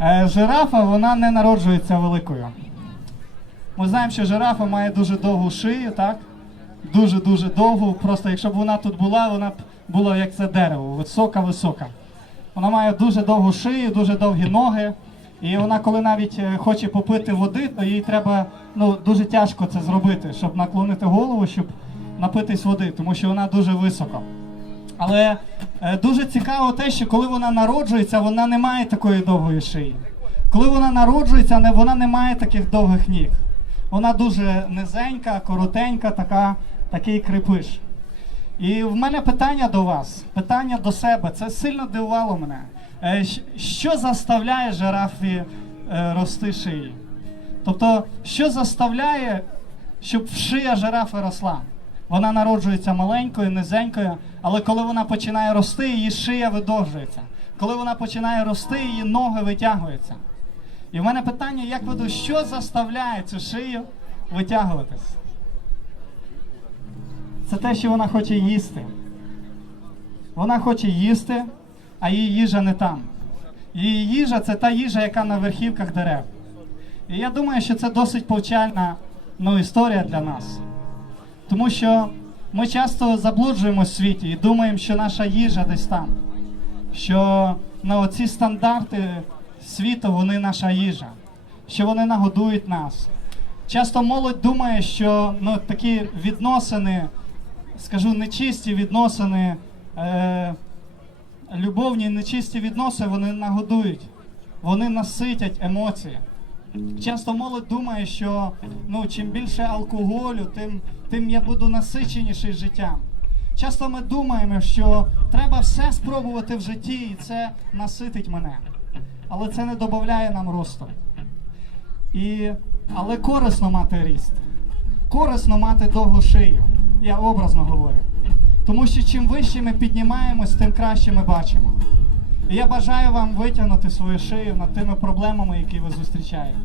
Е, Жирафа вона не народжується великою. Ми знаємо, що жирафа має дуже довгу шию, так? Дуже-дуже довгу. Просто якщо б вона тут була, вона б була як це дерево, висока-висока. Вона має дуже довгу шию, дуже довгі ноги. І вона, коли навіть е, хоче попити води, то їй треба ну, дуже тяжко це зробити, щоб наклонити голову, щоб напитись води, тому що вона дуже високо. Але е, дуже цікаво те, що коли вона народжується, вона не має такої довгої шиї. Коли вона народжується, вона не має таких довгих ніг. Вона дуже низенька, коротенька, така, такий крепиш. І в мене питання до вас, питання до себе. Це сильно дивувало мене. Е, Що заставляє жирафі е, рости шиї? Тобто, що заставляє, щоб шия жирафи росла? Вона народжується маленькою, низенькою, але коли вона починає рости, її шия видовжується. Коли вона починає рости, її ноги витягуються. І в мене питання, як думаєте, що заставляє цю шию витягуватись? Це те, що вона хоче їсти. Вона хоче їсти, а її їжа не там. Її їжа це та їжа, яка на верхівках дерев. І я думаю, що це досить повчальна ну, історія для нас. Тому що ми часто заблуджуємось в світі і думаємо, що наша їжа десь там. Що ну, ці стандарти світу, вони наша їжа, що вони нагодують нас. Часто молодь думає, що ну, такі відносини, скажу, нечисті відносини, е, любовні нечисті відносини, вони нагодують, вони наситять емоції. Часто молодь думає, що ну, чим більше алкоголю, тим, тим я буду насиченіший життям. Часто ми думаємо, що треба все спробувати в житті, і це наситить мене. Але це не додає нам росту. І, але корисно мати ріст. Корисно мати довгу шию. Я образно говорю. Тому що чим вище ми піднімаємось, тим краще ми бачимо. І я бажаю вам витягнути свою шию над тими проблемами, які ви зустрічаєте.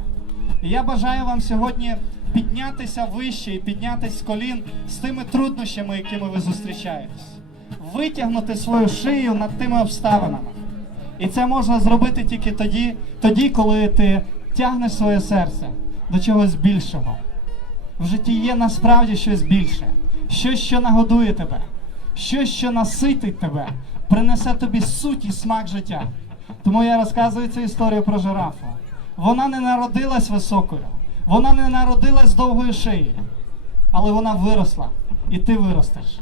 І я бажаю вам сьогодні піднятися вище і піднятися з колін з тими труднощами, якими ви зустрічаєтесь. Витягнути свою шию над тими обставинами. І це можна зробити тільки тоді, тоді, коли ти тягнеш своє серце до чогось більшого. В житті є насправді щось більше, щось, що нагодує тебе, щось, що наситить тебе, принесе тобі суть і смак життя. Тому я розказую цю історію про жирафу. Вона не народилась високою, вона не народилась довгою шиєю, але вона виросла, і ти виростеш.